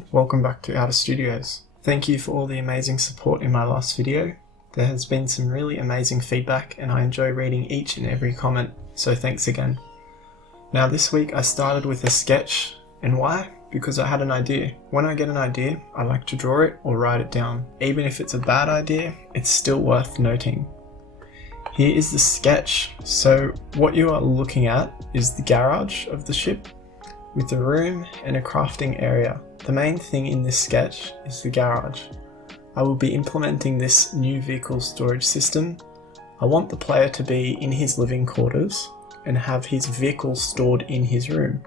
everyone, welcome back to Outer Studios. Thank you for all the amazing support in my last video. There has been some really amazing feedback and I enjoy reading each and every comment, so thanks again. Now this week I started with a sketch, and why? Because I had an idea. When I get an idea, I like to draw it or write it down. Even if it's a bad idea, it's still worth noting. Here is the sketch. So what you are looking at is the garage of the ship, with a room and a crafting area. The main thing in this sketch is the garage. I will be implementing this new vehicle storage system. I want the player to be in his living quarters and have his vehicle stored in his room,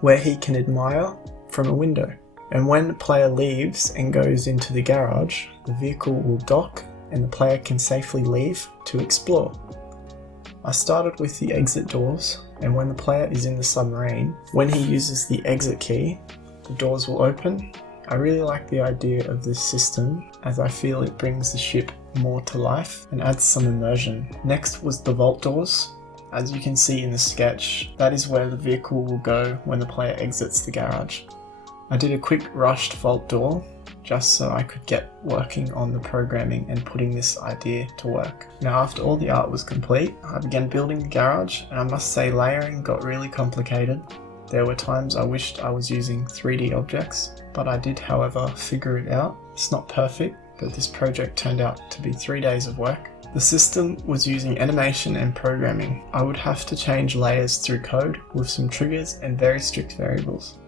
where he can admire from a window. And when the player leaves and goes into the garage, the vehicle will dock and the player can safely leave to explore. I started with the exit doors, and when the player is in the submarine, when he uses the exit key, the doors will open. I really like the idea of this system, as I feel it brings the ship more to life and adds some immersion. Next was the vault doors. As you can see in the sketch, that is where the vehicle will go when the player exits the garage. I did a quick rushed vault door, just so I could get working on the programming and putting this idea to work. Now after all the art was complete, I began building the garage, and I must say layering got really complicated. There were times I wished I was using 3D objects, but I did however figure it out. It's not perfect, but this project turned out to be 3 days of work. The system was using animation and programming. I would have to change layers through code with some triggers and very strict variables.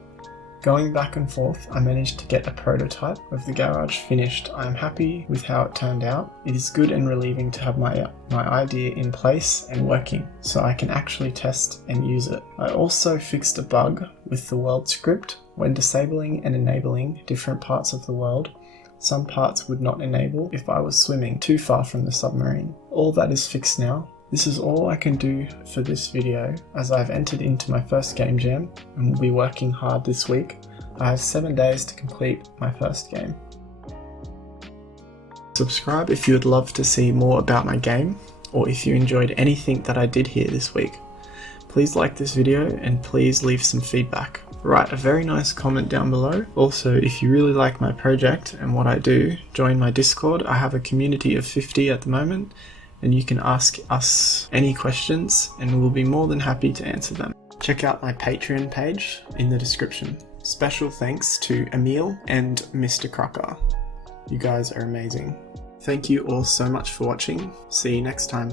Going back and forth, I managed to get a prototype of the garage finished. I am happy with how it turned out. It is good and relieving to have my idea in place and working, so I can actually test and use it. I also fixed a bug with the world script. When disabling and enabling different parts of the world, some parts would not enable if I was swimming too far from the submarine. All that is fixed now. This is all I can do for this video, as I've entered into my first game jam and will be working hard this week. I have 7 days to complete my first game. Subscribe if you would love to see more about my game, or if you enjoyed anything that I did here this week. Please like this video and please leave some feedback. Write a very nice comment down below. Also, if you really like my project and what I do, join my Discord. I have a community of 50 at the moment, and you can ask us any questions and we'll be more than happy to answer them. Check out my Patreon page in the description. Special thanks to Emil and MrKrucker. You guys are amazing. Thank you all so much for watching. See you next time.